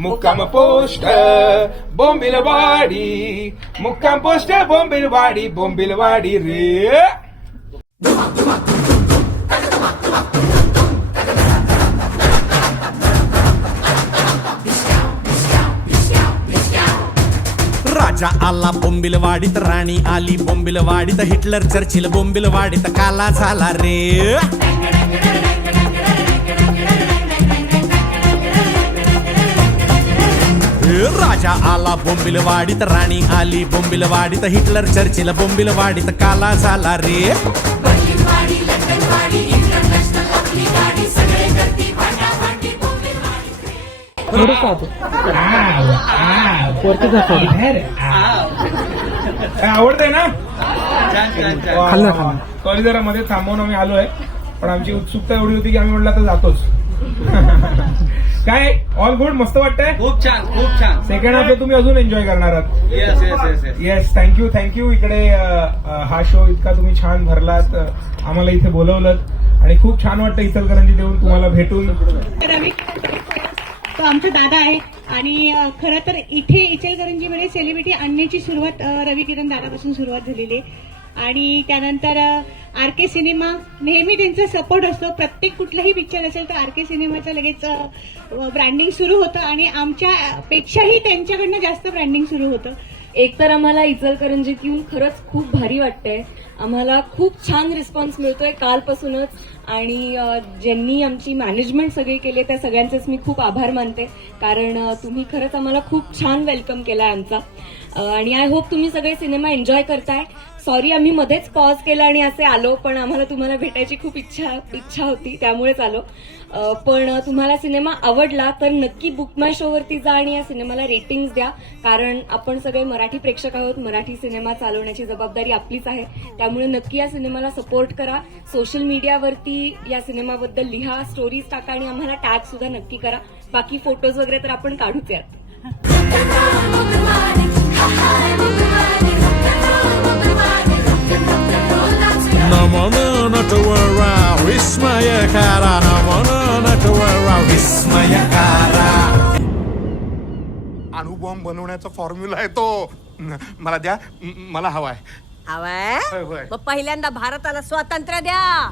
मुक्काम पोस्ट बोंबिलवाडी मुक्काम पोस्ट बोंबिलवाडी बोंबिलवाडी रे राजा आला बोंबिल वाडीत राणी आली बोंबिल वाडीत हिटलर चर्चिल बोंबिल वाडीत काला झाला रे. राजा आला बोंबिल वाडीत राणी आली बोंबिल वाडीत हिटलर चर्चिल बोंबिल वाडीत काला झाला रे. काय आवडतंय ना? सॉरी जरा मध्ये थांबवून आम्ही आलोय. पण आमची उत्सुकता एवढी होती की आम्ही म्हटलं आता जातोच. काय? ऑल गुड मस्त वाटतंय? खूप छान खूप छान. सेकंड हाफ तुम्ही अजून एन्जॉय करणार आहात. Yes yes yes yes thank you thank you इकडे हा शो इतका तुम्ही छान भरलात. आम्हाला इथे बोलवलं आणि खूप छान वाटतं इचलकरंजीत येऊन तुम्हाला भेटून. रवी तो आमचा दादा आहे. आणि खरं तर इथे इचलकरंजीमध्ये सेलिब्रिटी आणण्याची सुरुवात रवी किरण दादापासून सुरुवात झालेली आहे. आणि त्यानंतर आर के सिनेमा नेहमी त्यांचा सपोर्ट असतो. प्रत्येक कुठलाही पिक्चर असेल तर आर के सिनेमाचं लगेच ब्रँडिंग सुरू होतं आणि आमच्या पेक्षाही त्यांच्याकडनं जास्त ब्रँडिंग सुरू होतं. एक तर आम्हाला इचलकरंजीत येऊन खरंच खूप भारी वाटतंय. आम्हाला खूप छान रिस्पॉन्स मिळतोय कालपासूनच. आणि ज्यांनी आमची मॅनेजमेंट सगळी केली आहे त्या सगळ्यांचेच मी खूप आभार मानते. कारण तुम्ही खरंच आम्हाला खूप छान वेलकम केला आमचा. आणि आय होप तुम्ही सगळे सिनेमा एन्जॉय करताय. सॉरी आम्ही मध्येच पॉज केला आणि असे आलो पण आम्हाला तुम्हाला भेटायची खूप इच्छा इच्छा होती त्यामुळेच आलो. पण तुम्हाला सिनेमा आवडला तर नक्की बुक माय शोवरती जा आणि या सिनेमाला रेटिंग्स द्या. कारण आपण सगळे मराठी प्रेक्षक आहोत. मराठी सिनेमा चालवण्याची जबाबदारी आपलीच आहे. त्यामुळे नक्की या सिनेमाला सपोर्ट करा. सोशल मीडियावरती या सिनेमाबद्दल लिहा स्टोरीज टाका आणि आम्हाला टॅग सुद्धा नक्की करा. बाकी फोटोज वगैरे तर आपण काढूच अणुबॉम्ब बनवण्याचा फॉर्म्युला आहे तो. मला द्या. मला हवाय हवंय? होय, होय. मग पहिल्यांदा भारताला स्वातंत्र्य द्या.